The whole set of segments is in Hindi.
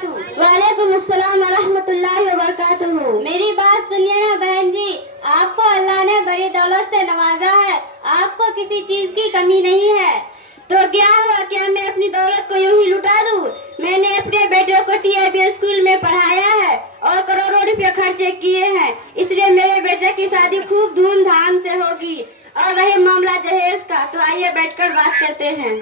वबरकातुहू। वालेकुम अस्सलाम व रहमतुल्लाहि व बरकातुहू। मेरी बात सुनिए ना बहन जी, आपको अल्लाह ने बड़ी दौलत से नवाजा है, आपको किसी चीज की कमी नहीं है। तो क्या हुआ, क्या मैं अपनी दौलत को यूं ही लुटा दूं? मैंने अपने बेटे को टीआईबी स्कूल में पढ़ाया है और करोड़ों रुपए खर्चे किए हैं, इसलिए मेरे बेटे की शादी खूब धूमधाम से होगी। और रहे मामला दहेज का, तो आइए बैठकर बात करते हैं।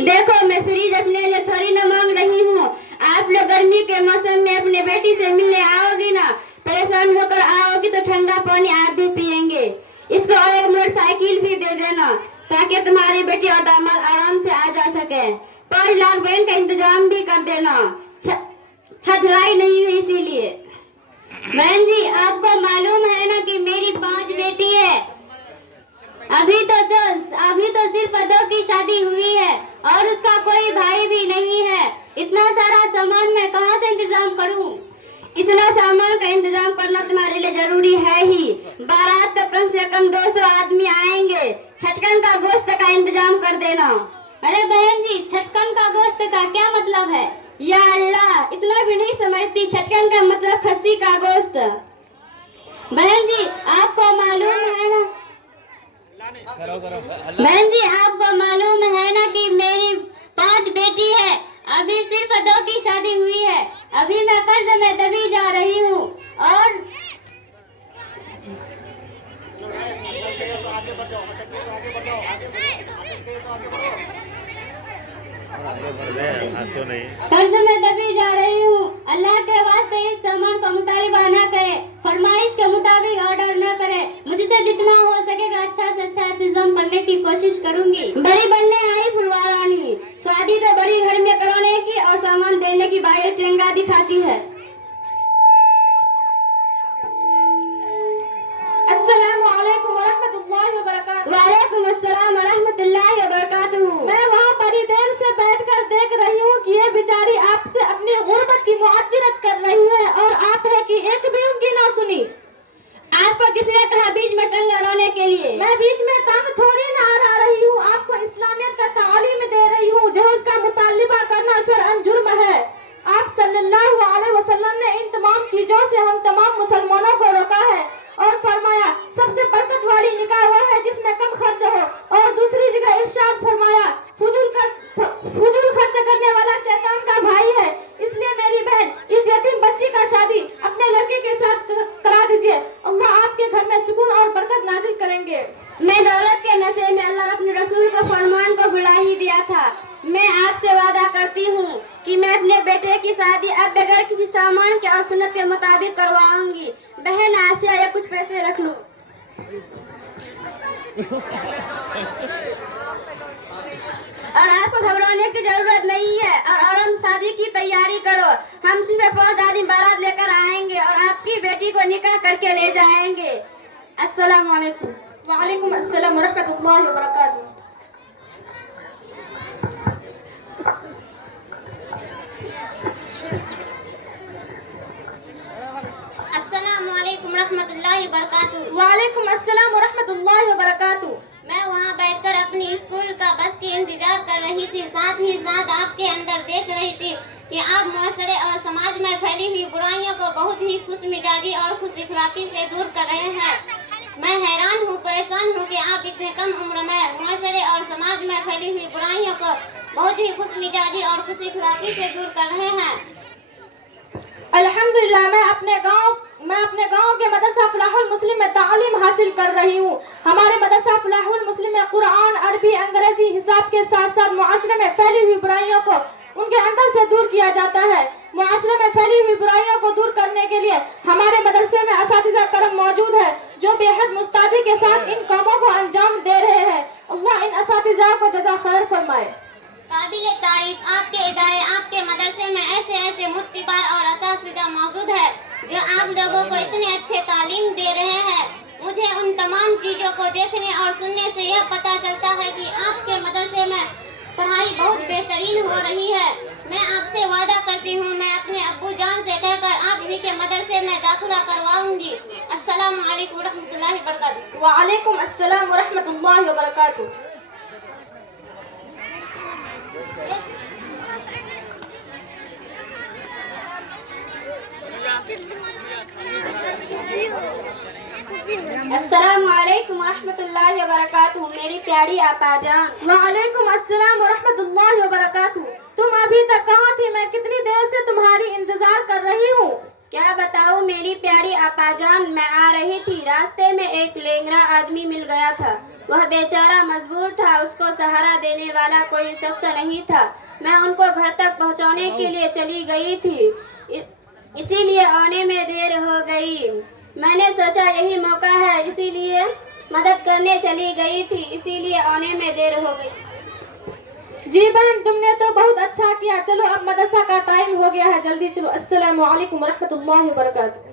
देखो, मैं फ्रिज अपने लिए थोड़ी ना मांग रही हूँ। आप लोग गर्मी के मौसम में अपने बेटी से मिलने आओगी ना, परेशान होकर आओगी तो ठंडा पानी आप भी पियेंगे। इसको एक मोटरसाइकिल भी दे देना ताकि तुम्हारी बेटी और दामाद आराम से आ जा सके। 5 लाख बैंक का इंतजाम भी कर देना। छत ढलाई नहीं हुई इसीलिए। बहन जी, आपको मालूम है ना कि मेरी 5 बेटी है। अभी तो सिर्फ 2 की शादी हुई है और उसका कोई भाई भी नहीं है। इतना सारा सामान मैं कहाँ से इंतजाम करूं? इतना सामान का इंतजाम करना तुम्हारे लिए जरूरी है ही। बारात का कम से कम 200 आदमी आएंगे। छटकन का गोश्त का इंतजाम कर देना। अरे बहन जी, छटकन का गोश्त का क्या मतलब है? या अल्लाह, इतना भी नहीं समझती? छटकन का मतलब खस्सी का गोश्त। बहन जी, आपको मालूम है ना कि मेरी 5 बेटी है। अभी सिर्फ 2 की शादी हुई है। अभी मैं कर्ज में दबी जा रही हूँ और कर्ज में दबी जा रही हूँ। अल्लाह के वास्ते इस सामान का मुतालिबा न करे, फरमाइश के मुताबिक ऑर्डर न करे। मुझसे जितना हो सकेगा अच्छा से अच्छा इंतजाम करने की कोशिश करूंगी। बड़ी बनने आई फुलवारानी, शादी तो बड़ी घर में कराने की और सामान देने की बाई टेंगा दिखाती है। अस्सलाम वालेकुम व रहमतुल्लाहि व बरकातुहू। वालेकुम अस्सलाम व रहमतुल्लाहि व बरकातुहू। मैं वहाँ बड़ी देर से बैठकर देख रही हूँ कि ये बेचारी आपसे अपनी गुर्बत की मुआज्जरत कर रही है और आप है कि एक भी उनकी ना सुनी। आपको किसने कहा बीच में टंगा रोने के लिए? मैं बीच में टंग थोड़ी ना हरा रही हूँ, आपको इस्लामियत का तालीम दे रही हूँ। जहेज का मुतालिबा करना सरअन जुर्म है। आप सल्लल्लाहु अलैहि वसल्लम ने इन तमाम चीजों से हम तमाम मुसलमानों को रोका है और फरमाया सबसे बरकत वाली निकाह वो है जिसमें कम खर्च हो। और दूसरी जगह इरशाद फरमाया फजूल खर्च करने वाला शैतान का भाई है। इसलिए मेरी बहन, इस यतीम बच्ची का शादी अपने लड़के के साथ करा दीजिए। अल्लाह आपके घर में सुकून और बरकत नाजिल करेंगे। मैं दौलत के नशे में अल्लाह अपने रसूल के फरमान को भुला ही दिया था। मैं आपसे वादा करती हूँ कि मैं अपने बेटे की शादी अब बगैर किसी सामान के और सुन्नत के मुताबिक करवाऊंगी। बहन आसिया, या कुछ पैसे रख लो। और आपको घबराने की जरूरत नहीं है और आराम शादी की तैयारी करो। हम सिर्फ 5 आदमी बारात लेकर आएंगे और आपकी बेटी को निकाह करके ले जाएंगे। अस्सलाम वालेकुम। वालेकुम अस्सलाम व रहमतुल्लाहि व बरकातुहू। अस्सलामु अलैकुम रहमतुल्लाहि बरकातुहू। वालेकुम अस्सलाम व रहमतुल्लाहि व बरकातुहू। मैं वहाँ बैठकर अपनी स्कूल का बस की इंतजार कर रही थी, साथ ही साथ आपके अंदर देख रही थी कि आप मुआशरे और समाज में फैली हुई बुराइयों को बहुत ही खुश मिजाजी और खुश इखलाकी से दूर कर रहे हैं। मैं हैरान हूँ, परेशान हूँ कि आप इतने कम उम्र में मुआशरे और समाज में फैली हुई बुराइयों को बहुत ही खुश मिजाजी और खुश इखलाकी से दूर कर रहे हैं। अल्हम्दुलिल्लाह, मैं अपने गांव के मदरसा फलाहुल मुस्लिम में तालीम हासिल कर रही हूँ। हमारे मदरसा फलाहुल मुस्लिम में कुरान, अरबी, अंग्रेजी, हिसाब के साथ साथ मुआशरे में फैली हुई बुराइयों को उनके अंदर से दूर किया जाता है। मुआशरे में फैली हुई बुराइयों को दूर करने के लिए हमारे मदरसे में असातिज़ा करम मौजूद है जो बेहद मुस्तैदी के साथ इन कामों को अंजाम दे रहे हैं। अल्लाह इन असातिज़ा को जज़ा खैर फरमाए। काबिले तारीफ आपके इदारे, आपके मदरसे में ऐसे मुत्तिबार और असातिज़ा मौजूद है जो आप लोगों को इतने अच्छे तालीम दे रहे हैं। मुझे उन तमाम चीज़ों को देखने और सुनने से यह पता चलता है कि आपके मदरसे में पढ़ाई बहुत बेहतरीन हो रही है। मैं आपसे वादा करती हूँ, मैं अपने अब्बू जान से कहकर आप ही के मदरसे में दाखिला करवाऊंगी। अस्सलामु अलैकुम व रहमतुल्लाहि व बरकातुहू। वालेकुम अस्सलाम व रहमतुल्लाहि व बरकातुहू। अस्सलाम वालेकुम रहमतुल्लाहि व बरकातुहू। मेरी प्यारी आपाजान। वालेकुम अस्सलाम रहमतुल्लाहि व बरकातुहू। तुम अभी तक कहाँ थी? मैं कितनी देर से तुम्हारी इंतजार कर रही हूँ। क्या बताऊँ मेरी प्यारी आपाजान, मैं आ रही थी, रास्ते में एक लेंगड़ा आदमी मिल गया था। वह बेचारा मजबूर था, उसको सहारा देने वाला कोई शख्स नहीं था। मैं उनको घर तक पहुंचाने के लिए चली गई थी, इसीलिए आने में देर हो गई। मैंने सोचा यही मौका है, इसीलिए मदद करने चली गई थी, इसीलिए आने में देर हो गई। जी बहन, तुमने तो बहुत अच्छा किया। चलो अब मदरसा का टाइम हो गया है, जल्दी चलो। अस्सलाम वालेकुम रहमतुल्लाहि व बरकातुहू।